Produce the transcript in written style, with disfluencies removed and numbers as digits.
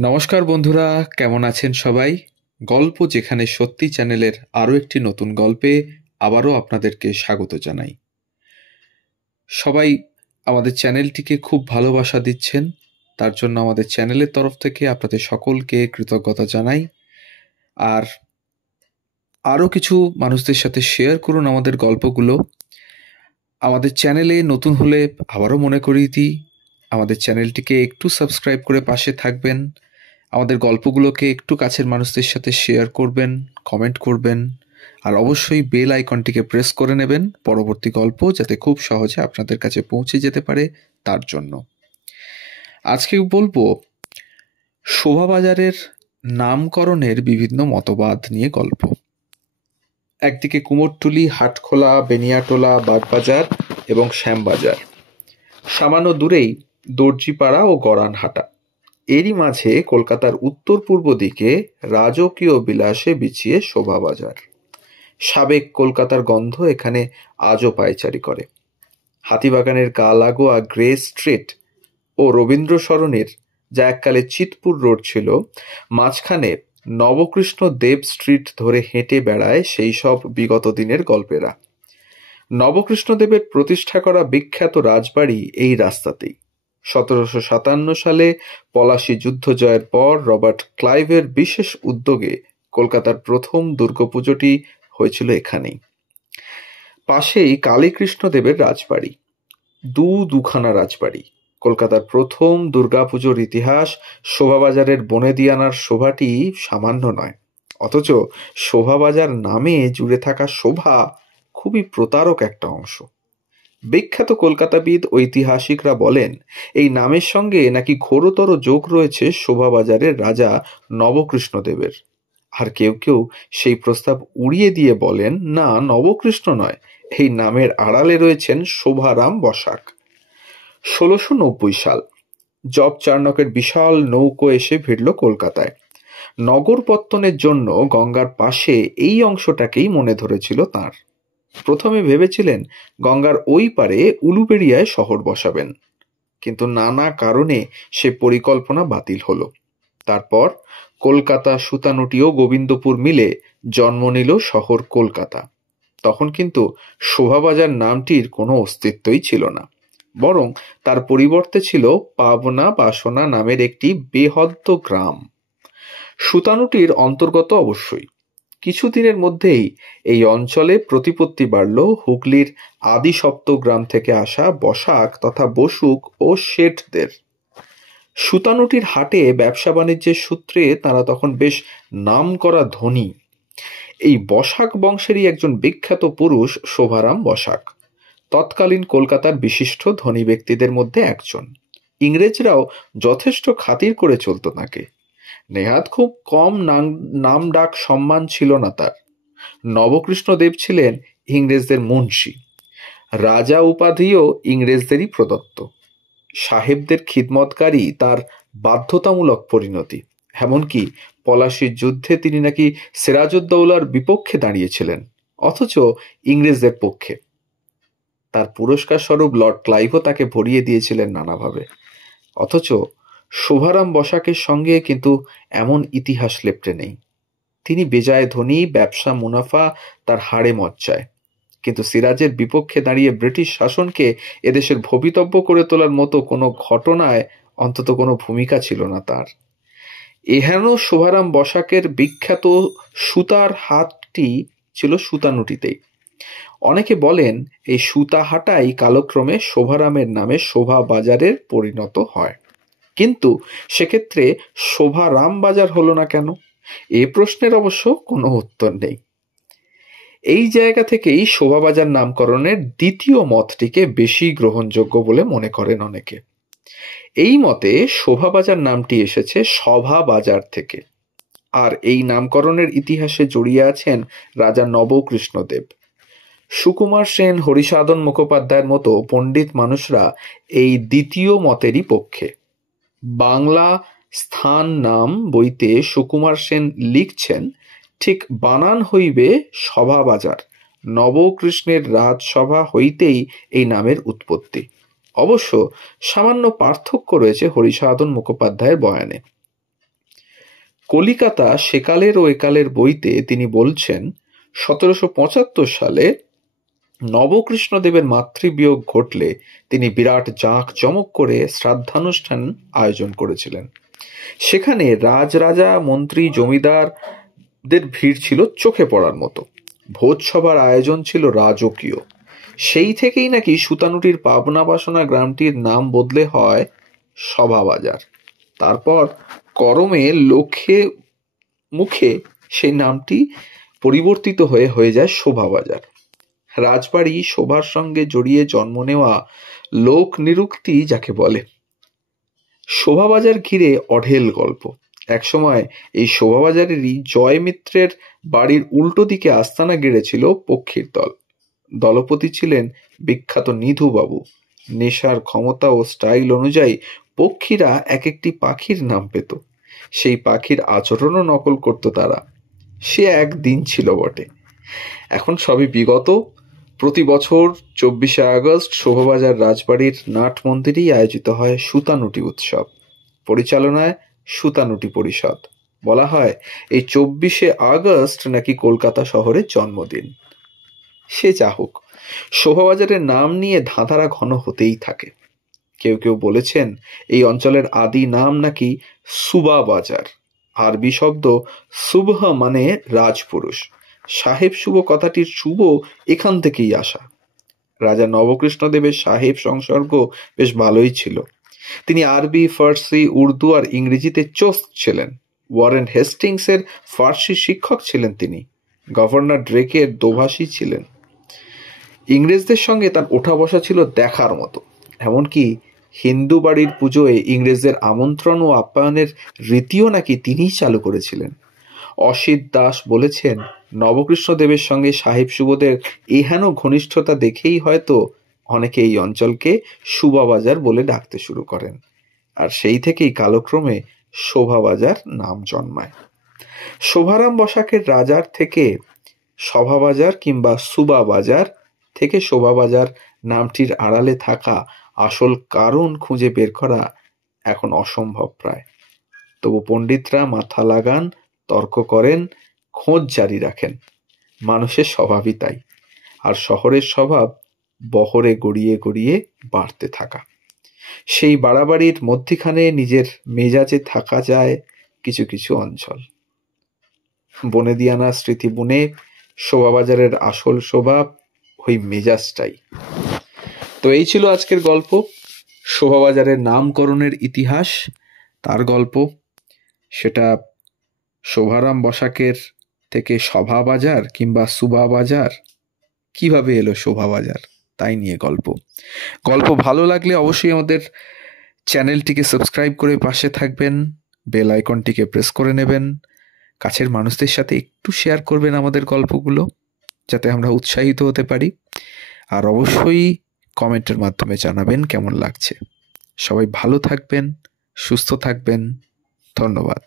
নমস্কার বন্ধুরা, কেমন আছেন সবাই? গল্প যেখানে সত্যি চ্যানেলের আরও একটি নতুন গল্পে আবারও আপনাদেরকে স্বাগত জানাই। সবাই আমাদের চ্যানেলটিকে খুব ভালোবাসা দিচ্ছেন, তার জন্য আমাদের চ্যানেলের তরফ থেকে আপনাদের সকলকে কৃতজ্ঞতা জানাই। আর আরও কিছু মানুষদের সাথে শেয়ার করুন আমাদের গল্পগুলো। আমাদের চ্যানেলে নতুন হলে আবারও মনে করিয়ে দিই, আমাদের চ্যানেলটিকে একটু সাবস্ক্রাইব করে পাশে থাকবেন। আমাদের গল্পগুলোকে একটু কাছের মানুষদের সাথে শেয়ার করবেন, কমেন্ট করবেন, আর অবশ্যই বেল আইকনটিকে প্রেস করে নেবেন পরবর্তী গল্প যাতে খুব সহজে আপনাদের কাছে পৌঁছে যেতে পারে তার জন্য। আজকে বলবো শোভাবাজারের নামকরণের বিভিন্ন মতবাদ নিয়ে গল্প। একদিকে কুমোরটুলি, হাটখোলা, বেনিয়াটোলা, বাগবাজার এবং শ্যামবাজার, সামান্য দূরেই দর্জিপাড়া ও গড়ানহাটা। এরই মাঝে কলকাতার উত্তর পূর্ব দিকে রাজকীয় বিলাসে বিছিয়ে শোভাবাজার। সাবেক কলকাতার গন্ধ এখানে আজও পায়চারি করে। হাতিবাগানের গা লাগোয়া গ্রে স্ট্রিট ও রবীন্দ্র সরণির, যা এককালে চিতপুর রোড ছিল, মাঝখানে নবকৃষ্ণ দেব স্ট্রিট ধরে হেঁটে বেড়ায় সেই সব বিগত দিনের গল্পেরা। নবকৃষ্ণদেবের প্রতিষ্ঠা করা বিখ্যাত রাজবাড়ি এই রাস্তাতেই। 1757 সালে পলাশী যুদ্ধ জয়ের পর রবার্ট ক্লাইভের বিশেষ উদ্যোগে কলকাতার প্রথম দুর্গাপুজোটি হয়েছিল এখানেই। পাশেই কালীকৃষ্ণদেবের রাজবাড়ি, দুখানা রাজবাড়ি। কলকাতার প্রথম দুর্গাপুজোর ইতিহাস শোভাবাজারের বনেদিয়ানার শোভাটি সামান্য নয়, অথচ শোভাবাজার নামে জুড়ে থাকা শোভা খুবই প্রতারক একটা অংশ। বিখ্যাত কলকাতাবিদ ঐতিহাসিকরা বলেন এই নামের সঙ্গে নাকি ঘোরতর যোগ রয়েছে শোভাবাজারের রাজা নবকৃষ্ণদেবের। আর কেউ কেউ সেই প্রস্তাব উড়িয়ে দিয়ে বলেন, না, নবকৃষ্ণ নয়, এই নামের আড়ালে রয়েছেন শোভারাম বসাক। 1690 সাল জব চার্নকের বিশাল নৌকো এসে ভিড়ল কলকাতায়। নগর পত্তনের জন্য গঙ্গার পাশে এই অংশটাকেই মনে ধরেছিল তাঁর। প্রথমে ভেবেছিলেন গঙ্গার ওই পারে উলুবেড়িয়ায় শহর বসাবেন, কিন্তু নানা কারণে সে পরিকল্পনা বাতিল হলো। তারপর কলকাতা, সুতানুটি ও গোবিন্দপুর মিলে জন্ম নিল শহর কলকাতা। তখন কিন্তু শোভাবাজার নামটির কোনো অস্তিত্বই ছিল না, বরং তার পরিবর্তে ছিল পাবনা বাসনা নামের একটি বেহদ্দ গ্রাম। সুতানুটির অন্তর্গত অবশ্যই। কিছুদিনের মধ্যেই এই অঞ্চলে প্রতিপত্তি বাড়ল হুগলির আদি সপ্তগ্রাম থেকে আসা বসাক তথা বসুক ও শেঠদের। সুতানুটির হাটে ব্যবসা বাণিজ্যের সূত্রে তারা তখন বেশ নামকরা ধনী। এই বসাক বংশেরই একজন বিখ্যাত পুরুষ শোভারাম বসাক, তৎকালীন কলকাতার বিশিষ্ট ধনী ব্যক্তিদের মধ্যে একজন। ইংরেজরাও যথেষ্ট খাতির করে চলত তাকে। নেহাত খুব কম নাম ডাক সম্মান ছিল না তার। নবকৃষ্ণদেব ছিলেন ইংরেজদের মুন্সি, রাজা উপাধিও ইংরেজদেরই প্রদত্ত। সাহেবদের খিদমতকারী তার বাধ্যতামূলক পরিণতি। এমনকি পলাশীর যুদ্ধে তিনি নাকি সিরাজউদ্দৌলার বিপক্ষে দাঁড়িয়েছিলেন, অথচ ইংরেজদের পক্ষে। তার পুরস্কার স্বরূপ লর্ড ক্লাইভও তাকে ভরিয়ে দিয়েছিলেন নানাভাবে। অথচ শোভারাম বসাকের সঙ্গে কিন্তু এমন ইতিহাস লেপ্টে নেই। তিনি বেজায় ধনী, ব্যবসা মুনাফা তার হাড়ে মজ্জায়, কিন্তু সিরাজের বিপক্ষে দাঁড়িয়ে ব্রিটিশ শাসনকে এদেশের ভবিতব্য করে তোলার মতো কোনো ঘটনায় অন্তত কোনো ভূমিকা ছিল না তার। এহেন শোভারাম বসাকের বিখ্যাত সুতার হাটটি ছিল সুতানুটিতেই। অনেকে বলেন এই সুতাহাটাই কালক্রমে শোভারামের নামে শোভা বাজারের পরিণত হয়। কিন্তু সেক্ষেত্রে শোভারাম বাজার হলো না কেন? এ প্রশ্নের অবশ্য কোনো উত্তর নেই। এই জায়গা থেকেই শোভাবাজার নামকরণের দ্বিতীয় মতটিকে বেশি গ্রহণযোগ্য বলে মনে করেন অনেকে। এই মতে শোভাবাজার নামটি এসেছে সভা বাজার থেকে, আর এই নামকরণের ইতিহাসে জড়িয়ে আছেন রাজা নবকৃষ্ণদেব। সুকুমার সেন, হরিসাধন মুখোপাধ্যায়ের মতো পণ্ডিত মানুষরা এই দ্বিতীয় মতেরই পক্ষে। বাংলা স্থান নাম বইতে সুকুমার সেন লিখছেন, ঠিক বানান হইবে সভাবাজার, নবকৃষ্ণের রাজসভা হইতেই এই নামের উৎপত্তি। অবশ্য সামান্য পার্থক্য রয়েছে হরিসাধন মুখোপাধ্যায়ের বয়ানে। কলিকাতা সেকালের ও একালের বইতে তিনি বলছেন 1775 সালে নবকৃষ্ণদেবের মাতৃবিয়োগ ঘটলে তিনি বিরাট জাঁকজমক করে শ্রাদ্ধানুষ্ঠান আয়োজন করেছিলেন। সেখানে রাজরাজা, মন্ত্রী, জমিদারদের ভিড় ছিল চোখে পড়ার মতো। ভোজসভার আয়োজন ছিল রাজকীয়। সেই থেকেই নাকি সুতানুটির পাবনা বাসনা গ্রামটির নাম বদলে হয় সভাবাজার। তারপর করমে লোকে মুখে সেই নামটি পরিবর্তিত হয়ে যায় শোভাবাজার। রাজবাড়ি শোভার সঙ্গে জড়িয়ে জন্ম নেওয়া লোক নিরুক্তি যাকে বলে। শোভাবাজার ঘিরে অঢেল গল্প। একসময় এই শোভাবাজারেরই জয় মিত্রের বাড়ির উল্টো দিকে আস্তানা গেড়েছিল পক্ষীর দল। দলপতি ছিলেন বিখ্যাত নিধুবাবু। নেশার ক্ষমতা ও স্টাইল অনুযায়ী পক্ষীরা এক একটি পাখির নাম পেত। সেই পাখির আচরণও নকল করত তারা। সে একদিন ছিল বটে, এখন সবই বিগত। প্রতি বছর 24শে আগস্ট শোভাবাজার রাজবাড়ির নাট মন্দিরেই আয়োজিত হয় সুতানুটি উৎসব। পরিচালনায় সুতানুটি পরিষদ। বলা হয় এই 24শে আগস্ট নাকি কলকাতা শহরের জন্মদিন। সে যা হোক, শোভাবাজারের নাম নিয়ে ধাঁধারা ঘন হতেই থাকে। কেউ কেউ বলেছেন এই অঞ্চলের আদি নাম নাকি সুবা বাজার। আরবি শব্দ সুবহ মানে রাজপুরুষ। সাহেব শুভ কথাটির শুভ এখান থেকেই আসা। রাজা নবকৃষ্ণদেবের সাহেব সংসর্গ বেশ ভালোই ছিল। তিনি আরবি, ফার্সি, উর্দু আর ইংরেজিতে চোস্ত ছিলেন। ওয়ারেন হেস্টিংসের ফার্সি শিক্ষক ছিলেন তিনি। গভর্নর ড্রেকের দোভাষী ছিলেন। ইংরেজদের সঙ্গে তার ওঠা বসা ছিল দেখার মতো। এমনকি হিন্দু বাড়ির পুজোয় ইংরেজদের আমন্ত্রণ ও আপ্যায়নের রীতিও নাকি তিনিই চালু করেছিলেন। অসিত দাস বলেছেন, নবকৃষ্ণদেবের সঙ্গে সাহেব শুভদের এহেন ঘনিষ্ঠতা দেখেই হয়তো অনেকে এই অঞ্চলকে সুবাবাজার বলে ডাকতে শুরু করেন। আর সেই থেকেই কালক্রমে শোভাবাজার নাম জন্মায়। শোভারাম বসাকের রাজার থেকে সভাবাজার কিংবা সুবাবাজার থেকে শোভাবাজার নামটির আড়ালে থাকা আসল কারণ খুঁজে বের করা এখন অসম্ভব প্রায়। তবু পণ্ডিতরা মাথা লাগান, তর্ক করেন, খোঁজ জারি রাখেন। মানুষের স্বভাবই তাই। আর শহরের স্বভাব বহরে গড়িয়ে গড়িয়ে বাড়তে থাকা। সেই বাড়াবাড়ির মধ্যিখানে নিজের মেজাজে থাকা যায় কিছু কিছু অঞ্চল। বনেদিয়ানা স্মৃতি বুনে শোভাবাজারের আসল স্বভাব ওই মেজাজটাই। তো এই ছিল আজকের গল্প, শোভাবাজারের নামকরণের ইতিহাস, তার গল্প। সেটা শোভারাম বসাকের থেকে সভাবাজার কিংবা সুবাবাজার, কিভাবে এলো শোভাবাজার, তাই নিয়ে গল্প। ভালো লাগলে অবশ্যই আমাদের চ্যানেলটিকে সাবস্ক্রাইব করে পাশে থাকবেন, বেল আইকনটিকে প্রেস করে নেবেন, কাছের মানুষদের সাথে একটু শেয়ার করবেন আমাদের গল্পগুলো, যাতে আমরা উৎসাহিত হতে পারি। আর অবশ্যই কমেন্টের মাধ্যমে জানাবেন কেমন লাগছে। সবাই ভালো থাকবেন, সুস্থ থাকবেন। ধন্যবাদ।